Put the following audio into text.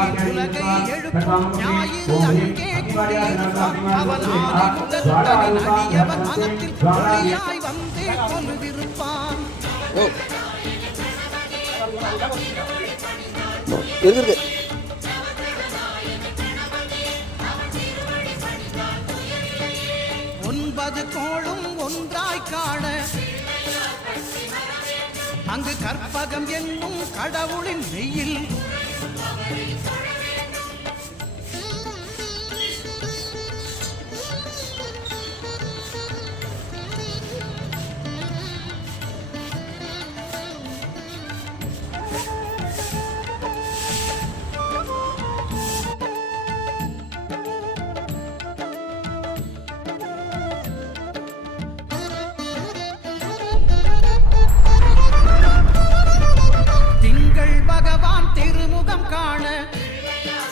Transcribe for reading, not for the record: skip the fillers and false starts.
உலகை எழுப்பும் ஞாயிறு அங்கே குடியிருப்பான் அவன் ஆதிமுதல் அடியவன் மனத்தில் ஒளியாய் வந்தே கொலுவிருப்பான். ஒன்பது கோளும் ஒன்றாய் காண அங்கு கற்பகம் என்னும் கடவுளின் மெய்யில்